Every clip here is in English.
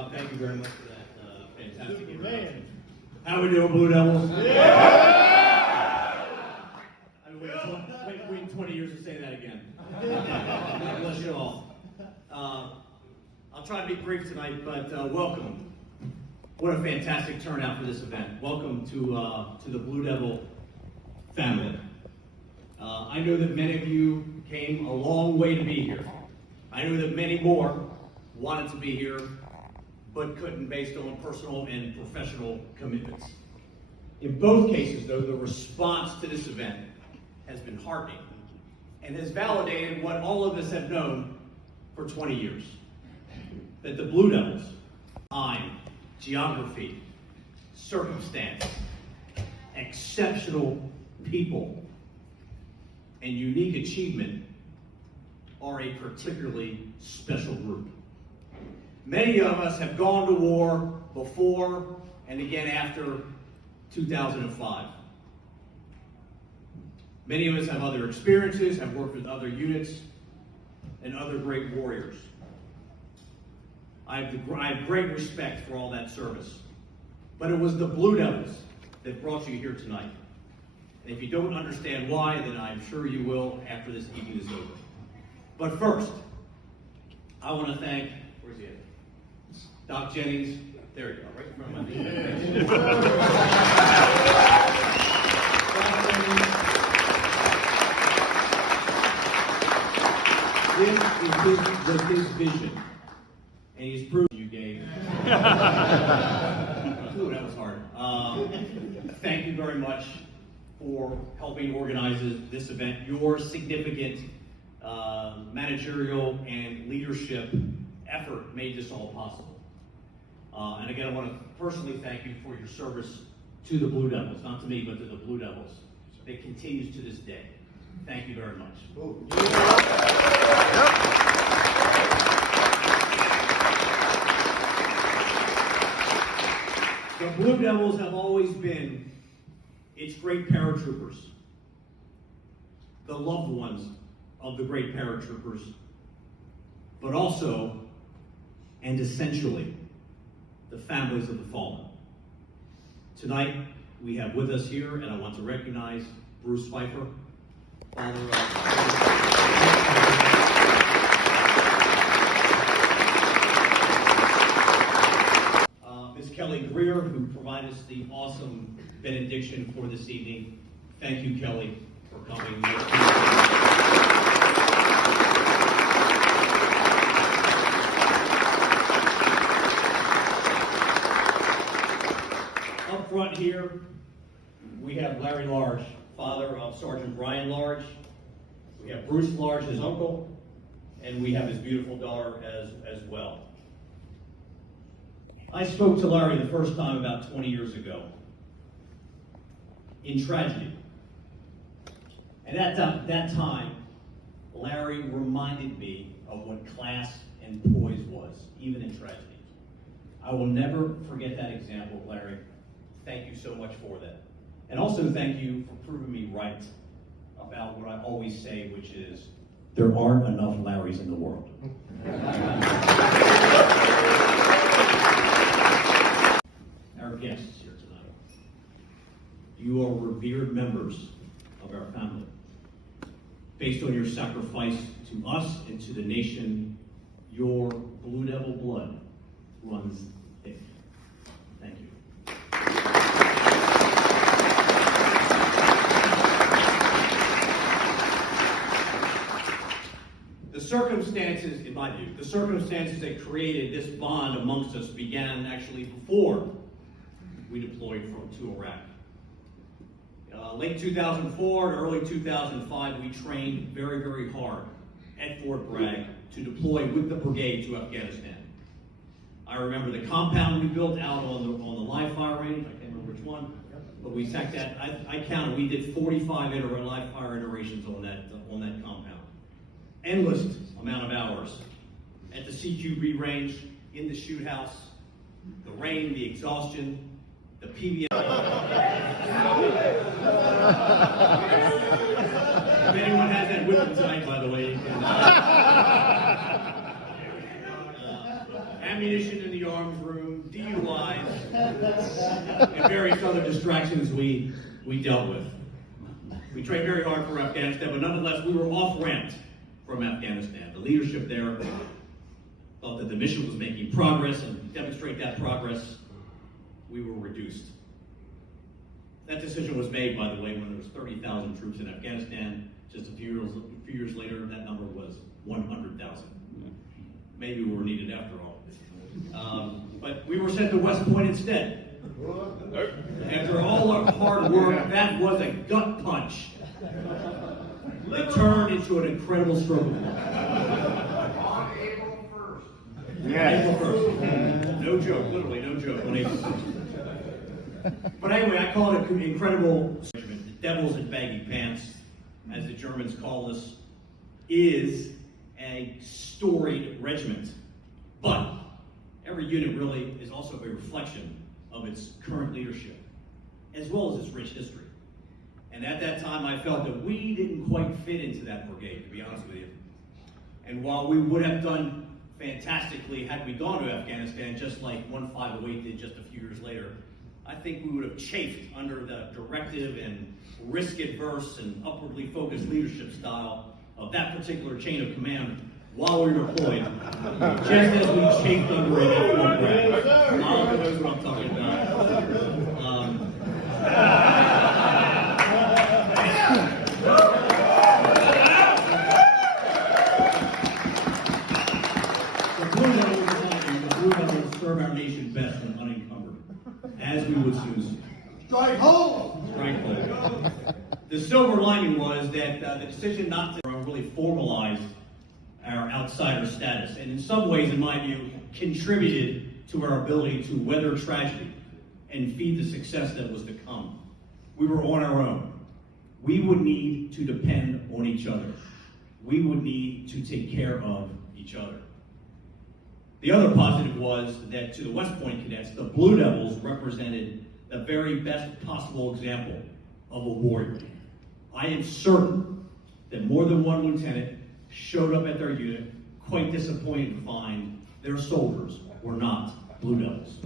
Rob, thank you very much for that fantastic introduction. How we doing, Blue Devils? Yeah! I've been waiting 20 years to say that again. God bless you all. I'll try to be brief tonight, but welcome. What a fantastic turnout for this event. Welcome to the Blue Devil family. I know that many of you came a long way to be here. I know that many more wanted to be here, but couldn't based on personal and professional commitments. In both cases, though, the response to this event has been heartening and has validated what all of us have known for 20 years. That the Blue Devils, time, geography, circumstance, exceptional people, and unique achievement are a particularly special group. Many of us have gone to war before and again after 2005. Many of us have other experiences, have worked with other units and other great warriors. I have great respect for all that service. But it was the Blue Devils that brought you here tonight. And if you don't understand why, then I'm sure you will after this evening is over. But first, I want to thank, where's he at? Doc Jennings. There you go, right in front of my name. This was his vision, and he's proved you gave. Ooh, that was hard. Thank you very much for helping organize this event. Your significant managerial and leadership effort made this all possible. And again, I want to personally thank you for your service to the Blue Devils, not to me, but to the Blue Devils. It continues to this day. Thank you very much. The Blue Devils have always been its great paratroopers, the loved ones of the great paratroopers, but also, and essentially, the families of the fallen. Tonight, we have with us here, and I want to recognize Bruce Pfeiffer, father of Ms. Kelly Greer, who provided us the awesome benediction for this evening. Thank you, Kelly, for coming. Up front here, we have Larry Large, father of Sergeant Brian Large. We have Bruce Large, his uncle, and we have his beautiful daughter as well. I spoke to Larry the first time about 20 years ago in tragedy. And at that time, Larry reminded me of what class and poise was, even in tragedy. I will never forget that example, Larry. Thank you so much for that. And also thank you for proving me right about what I always say, which is, there aren't enough Larrys in the world. Our guests here tonight, you are revered members of our family. Based on your sacrifice to us and to the nation, your Blue Devil blood runs thick. Thank you. The circumstances, in my view, the circumstances that created this bond amongst us began actually before we deployed to Iraq. Late 2004 and early 2005, we trained very, very hard at Fort Bragg to deploy with the brigade to Afghanistan. I remember the compound we built out on the live fire range. I can't remember which one, but we sacked that. I counted. We did 45 live fire iterations on that compound. Endless amount of hours at the CQB range, in the shoot house, the rain, the exhaustion, the PBS. If anyone has that with them tonight, by the way, you can, ammunition in the arms room, DUIs, and various other distractions we dealt with. We trained very hard for Afghanistan, but nonetheless, we were off-ramped from Afghanistan. The leadership there thought that the mission was making progress, and to demonstrate that progress, we were reduced. That decision was made, by the way, when there was 30,000 troops in Afghanistan. Just a few years later, that number was 100,000. Maybe we were needed after all. But we were sent to West Point instead. After all our hard work, that was a gut punch. It turned into an incredible struggle. On April 1st. Yeah. April 1st. No joke, literally no joke on April 1st. But anyway, I call it an incredible regiment. The Devils in Baggy Pants, as the Germans call us, is a storied regiment. But every unit really is also a reflection of its current leadership, as well as its rich history. And at that time, I felt that we didn't quite fit into that brigade, to be honest with you. And while we would have done fantastically had we gone to Afghanistan, just like 1508 did just a few years later, I think we would have chafed under the directive and risk-adverse and upwardly focused leadership style of that particular chain of command while we were deployed, just as we chafed under it at Fort Bragg. Oliver knows what I'm talking about. The Blue Devils serve our nation best when unencumbered, as we would soon see. Strike home! Strike home. The silver lining was that the decision not to really formalize our outsider status, and in some ways, in my view, contributed to our ability to weather tragedy and feed the success that was to come. We were on our own. We would need to depend on each other. We would need to take care of each other. The other positive was that to the West Point cadets, the Blue Devils represented the very best possible example of a warrior. I am certain that more than one lieutenant showed up at their unit quite disappointed to find their soldiers were not Blue Devils.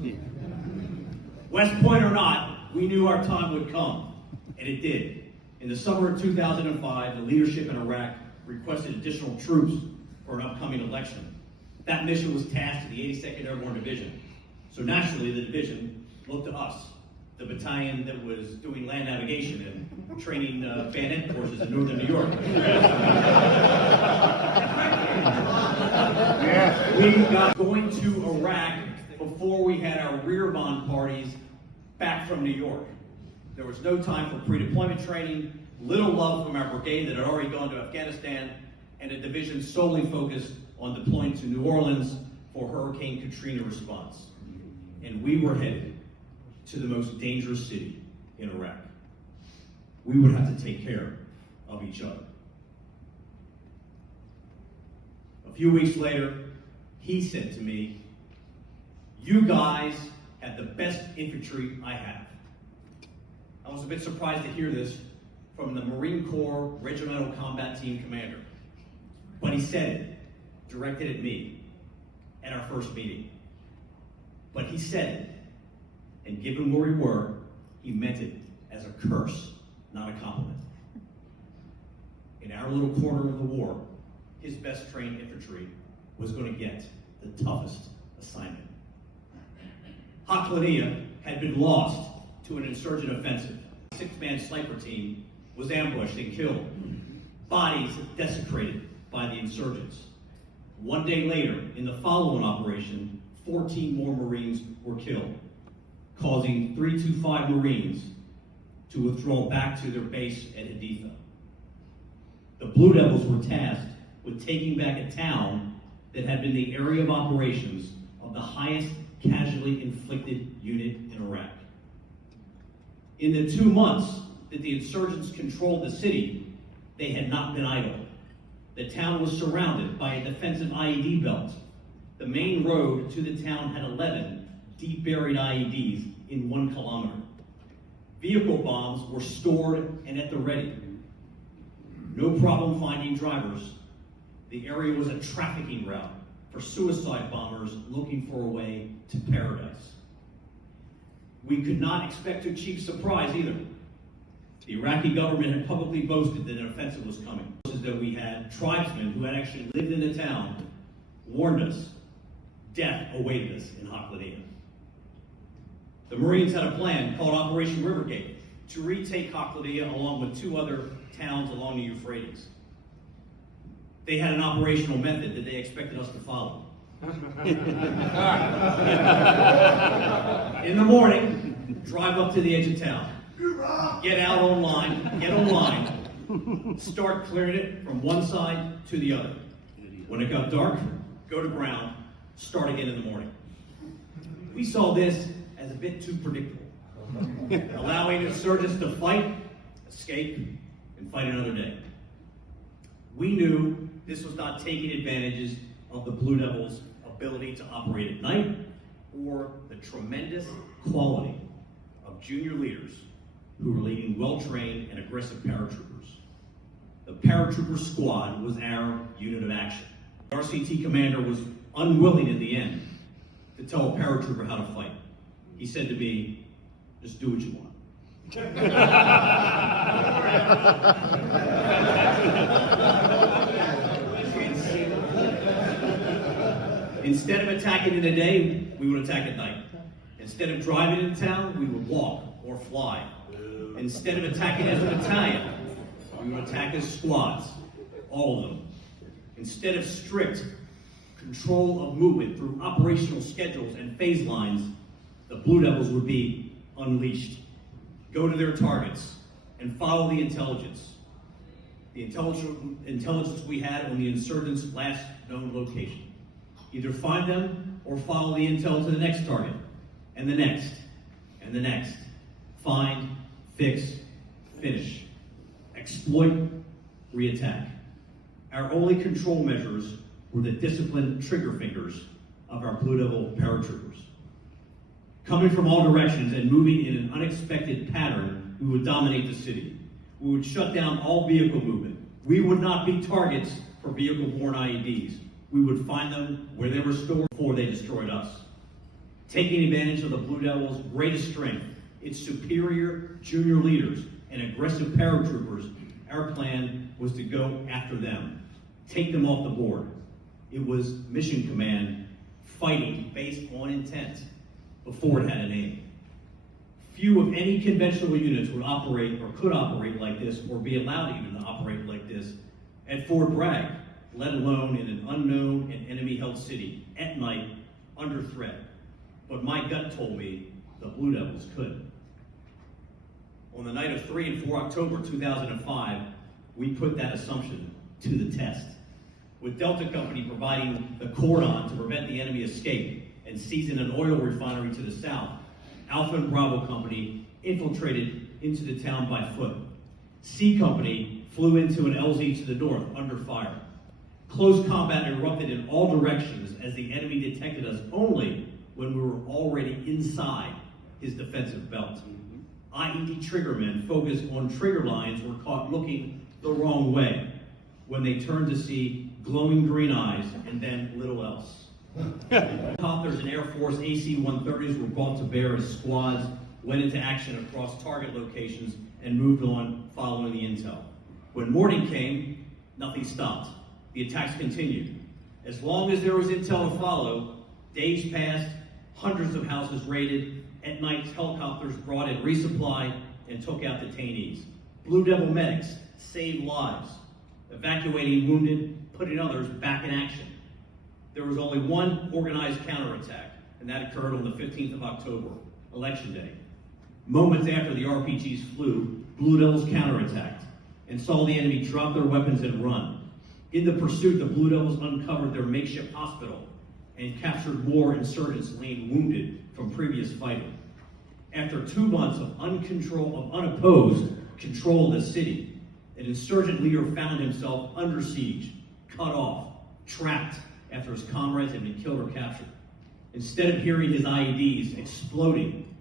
West Point or not, we knew our time would come, and it did. In the summer of 2005, the leadership in Iraq requested additional troops for an upcoming election. That mission was tasked to the 82nd Airborne Division. So naturally, the division looked to us, the battalion that was doing land navigation and training bayonet courses in northern New York. We got going to Iraq before we had our rear bond parties back from New York. There was no time for pre-deployment training, little love from our brigade that had already gone to Afghanistan, and a division solely focused on deploying to New Orleans for Hurricane Katrina response. And we were headed to the most dangerous city in Iraq. We would have to take care of each other. A few weeks later, he said to me, "You guys have the best infantry I have." I was a bit surprised to hear this from the Marine Corps Regimental Combat Team Commander. But he said it, directed at me, at our first meeting. But he said it, and given where we were, he meant it as a curse, not a compliment. In our little corner of the war, his best trained infantry was going to get the toughest assignment. Haklania had been lost to an insurgent offensive. A six-man sniper team was ambushed and killed. Bodies desecrated by the insurgents. One day later, in the follow-on operation, 14 more Marines were killed, causing 325 Marines to withdraw back to their base at Haditha. The Blue Devils were tasked with taking back a town that had been the area of operations of the highest casualty-inflicted unit in Iraq. In the 2 months that the insurgents controlled the city, they had not been idle. The town was surrounded by a defensive IED belt. The main road to the town had 11 deep-buried IEDs in 1 kilometer. Vehicle bombs were stored and at the ready. No problem finding drivers. The area was a trafficking route for suicide bombers looking for a way to paradise. We could not expect to achieve surprise either. The Iraqi government had publicly boasted that an offensive was coming. That we had tribesmen who had actually lived in the town warned us death awaited us in Haqqaniya. The Marines had a plan called Operation Rivergate to retake Haqqaniya along with 2 other towns along the Euphrates. They had an operational method that they expected us to follow. In the morning, drive up to the edge of town. Get online, start clearing it from one side to the other. When it got dark, go to ground, start again in the morning. We saw this as a bit too predictable, allowing insurgents to fight, escape, and fight another day. We knew this was not taking advantages of the Blue Devils' ability to operate at night or the tremendous quality of junior leaders who were leading well-trained and aggressive paratroopers. The paratrooper squad was our unit of action. The RCT commander was unwilling in the end to tell a paratrooper how to fight. He said to me, just do what you want. Instead of attacking in the day, we would attack at night. Instead of driving into town, we would walk or fly. Instead of attacking as a battalion, we would attack as squads, all of them. Instead of strict control of movement through operational schedules and phase lines, the Blue Devils would be unleashed. Go to their targets and follow the intelligence. The intelligence we had on the insurgents' last known location. Either find them or follow the intel to the next target, and the next, and the next. Find, fix, finish. Exploit, reattack. Our only control measures were the disciplined trigger fingers of our Blue Devil paratroopers. Coming from all directions and moving in an unexpected pattern, we would dominate the city. We would shut down all vehicle movement. We would not be targets for vehicle-borne IEDs. We would find them where they were stored before they destroyed us. Taking advantage of the Blue Devils' greatest strength, its superior junior leaders and aggressive paratroopers, our plan was to go after them, take them off the board. It was mission command, fighting based on intent before it had a name. Few of any conventional units would operate or could operate like this or be allowed even to operate like this at Fort Bragg, let alone in an unknown and enemy-held city at night under threat. But my gut told me the Blue Devils could. On the night of 3 and 4 October 2005, we put that assumption to the test. With Delta Company providing the cordon to prevent the enemy escape and seizing an oil refinery to the south, Alpha and Bravo Company infiltrated into the town by foot. C Company flew into an LZ to the north under fire. Close combat erupted in all directions as the enemy detected us only when we were already inside his defensive belt. IED triggermen focused on trigger lines were caught looking the wrong way when they turned to see glowing green eyes and then little else. Helicopters and Air Force AC-130s were brought to bear as squads went into action across target locations and moved on following the intel. When morning came, nothing stopped. The attacks continued. As long as there was intel to follow, days passed, hundreds of houses raided. At night, helicopters brought in resupply and took out detainees. Blue Devil medics saved lives, evacuating wounded, putting others back in action. There was only one organized counterattack, and that occurred on the 15th of October, Election Day. Moments after the RPGs flew, Blue Devils counterattacked and saw the enemy drop their weapons and run. In the pursuit, the Blue Devils uncovered their makeshift hospital and captured more insurgents laying wounded from previous fighting. After 2 months of unopposed control of the city, an insurgent leader found himself under siege, cut off, trapped after his comrades had been killed or captured. Instead of hearing his IEDs exploding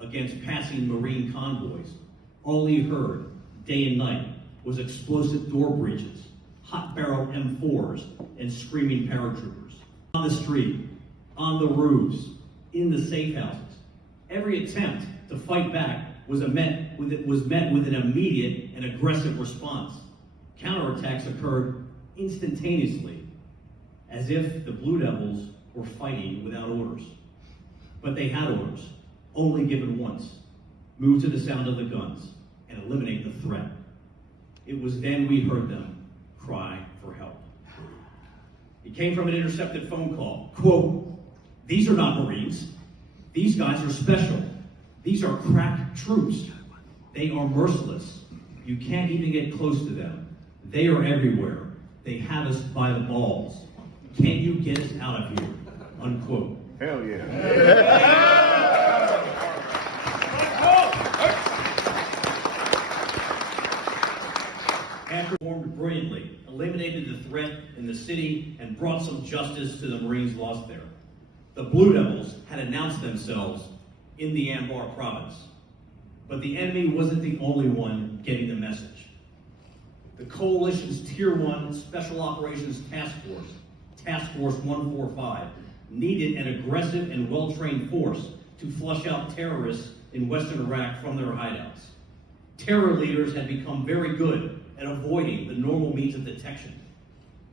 against passing Marine convoys, all he heard day and night was explosive door breaches, hot barrel M4s, and screaming paratroopers. On the street, on the roofs, in the safe houses. Every attempt to fight back was met with an immediate and aggressive response. Counterattacks occurred instantaneously, as if the Blue Devils were fighting without orders. But they had orders, only given once: move to the sound of the guns and eliminate the threat. It was then we heard them cry for help. It came from an intercepted phone call. Quote, "These are not Marines. These guys are special. These are crack troops. They are merciless. You can't even get close to them. They are everywhere. They have us by the balls. Can you get us out of here?" Unquote. Hell yeah. After performed brilliantly, eliminated the threat in the city, and brought some justice to the Marines lost there. The Blue Devils had announced themselves in the Anbar province, but the enemy wasn't the only one getting the message. The coalition's Tier 1 Special Operations Task Force, Task Force 145, needed an aggressive and well-trained force to flush out terrorists in western Iraq from their hideouts. Terror leaders had become very good at avoiding the normal means of detection.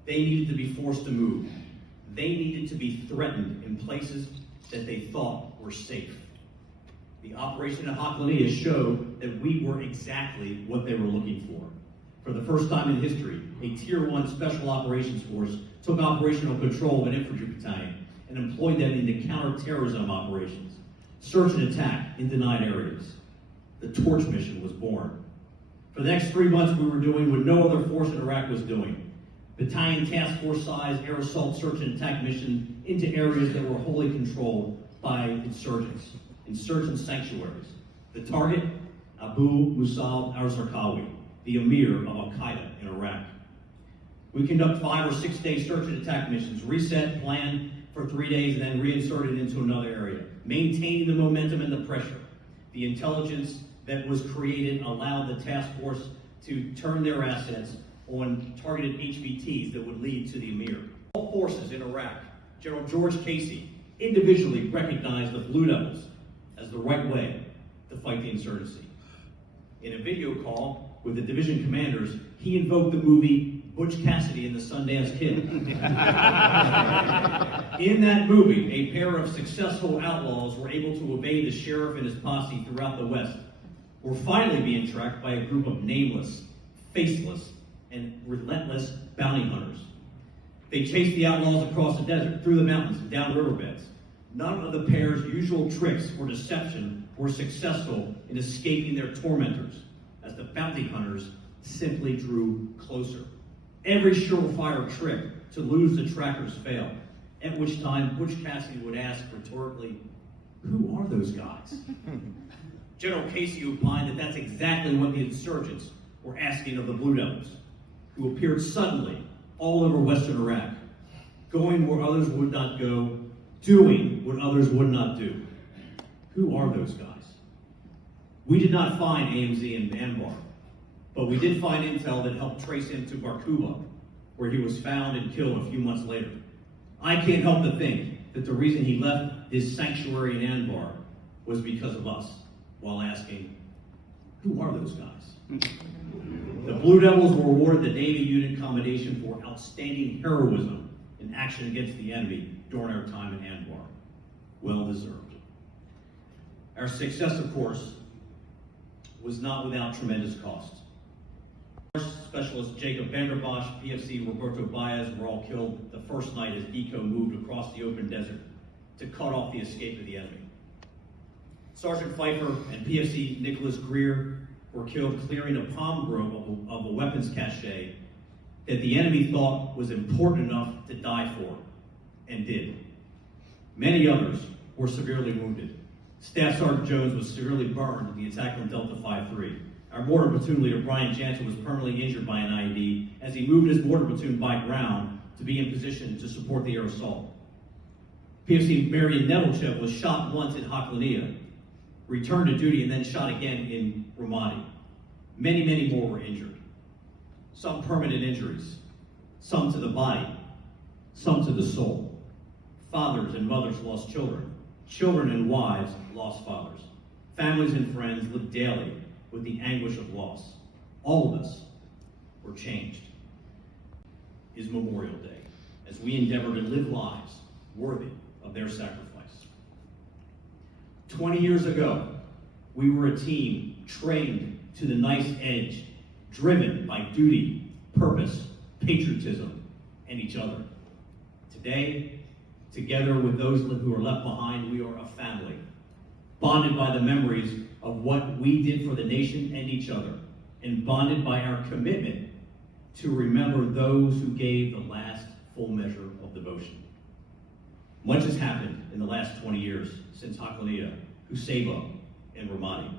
They needed to be forced to move. They needed to be threatened in places that they thought were safe. The operation at Hoklania showed that we were exactly what they were looking for. For the first time in history, a Tier 1 Special Operations Force took operational control of an infantry battalion and employed them into counter-terrorism operations, search and attack in denied areas. The Torch Mission was born. For the next 3 months, we were doing what no other force in Iraq was doing: battalion task force size air assault search and attack mission into areas that were wholly controlled by insurgents, insurgent sanctuaries. The target, Abu Musab al-Zarqawi, the emir of Al-Qaeda in Iraq. We conduct 5 or 6 day search and attack missions, reset, plan for 3 days, and then reinserted into another area, maintaining the momentum and the pressure. The intelligence that was created allowed the task force to turn their assets on targeted HVTs that would lead to the emir. All forces in Iraq, General George Casey, individually recognized the Blue Devils as the right way to fight the insurgency. In a video call with the division commanders, he invoked the movie Butch Cassidy and the Sundance Kid. In that movie, a pair of successful outlaws were able to evade the sheriff and his posse throughout the West, were finally being tracked by a group of nameless, faceless, and relentless bounty hunters. They chased the outlaws across the desert, through the mountains, and down riverbeds. None of the pair's usual tricks or deception were successful in escaping their tormentors, as the bounty hunters simply drew closer. Every surefire trick to lose the trackers failed, at which time Butch Cassidy would ask rhetorically, "Who are those guys?" General Casey opined that that's exactly what the insurgents were asking of the Blue Devils, who appeared suddenly all over western Iraq, going where others would not go, doing what others would not do. Who are those guys? We did not find AMZ in Anbar, but we did find intel that helped trace him to Barkuba, where he was found and killed a few months later. I can't help but think that the reason he left his sanctuary in Anbar was because of us, while asking, who are those guys? The Blue Devils were awarded the Navy Unit Commendation for outstanding heroism in action against the enemy during our time in Anbar. Well deserved. Our success, of course, was not without tremendous cost. Specialist Jacob Vanderbosch, PFC Roberto Baez were all killed the first night as DECO moved across the open desert to cut off the escape of the enemy. Sergeant Pfeiffer and PFC Nicholas Greer were killed clearing a palm grove of a weapons cache that the enemy thought was important enough to die for, and did. Many others were severely wounded. Staff Sergeant Jones was severely burned in the attack on Delta 5-3. Our mortar platoon leader, Brian Jansen, was permanently injured by an IED as he moved his mortar platoon by ground to be in position to support the air assault. PFC Marion Nedelchev was shot once in Hoklania, returned to duty, and then shot again in Ramadi. Many, many more were injured. Some permanent injuries, some to the body, some to the soul. Fathers and mothers lost children. Children and wives lost fathers. Families and friends lived daily with the anguish of loss. All of us were changed. Is Memorial Day, as we endeavor to live lives worthy of their sacrifice. 20 years ago, we were a team trained to the knife's edge, driven by duty, purpose, patriotism, and each other. Today, together with those who are left behind, we are a family, bonded by the memories of what we did for the nation and each other, and bonded by our commitment to remember those who gave the last full measure of devotion. Much has happened in the last 20 years since Haklania, Husebo, and Ramadi.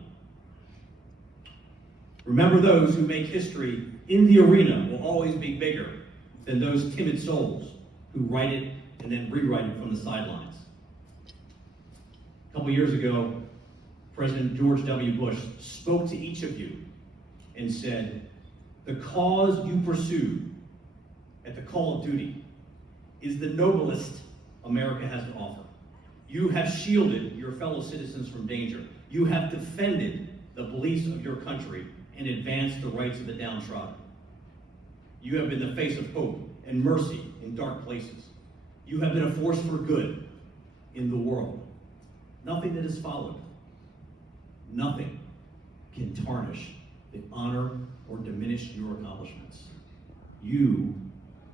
Remember those who make history in the arena will always be bigger than those timid souls who write it and then rewrite it from the sidelines. A couple years ago, President George W. Bush spoke to each of you and said, "The cause you pursue at the call of duty is the noblest America has to offer. You have shielded your fellow citizens from danger. You have defended the beliefs of your country and advanced the rights of the downtrodden. You have been the face of hope and mercy in dark places. You have been a force for good in the world. Nothing that has followed, nothing can tarnish the honor or diminish your accomplishments. You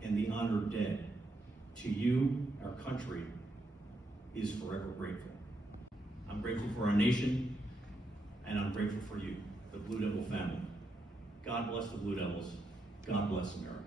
and the honored dead, to you, our country is forever grateful." I'm grateful for our nation, and I'm grateful for you, the Blue Devil family. God bless the Blue Devils. God bless America.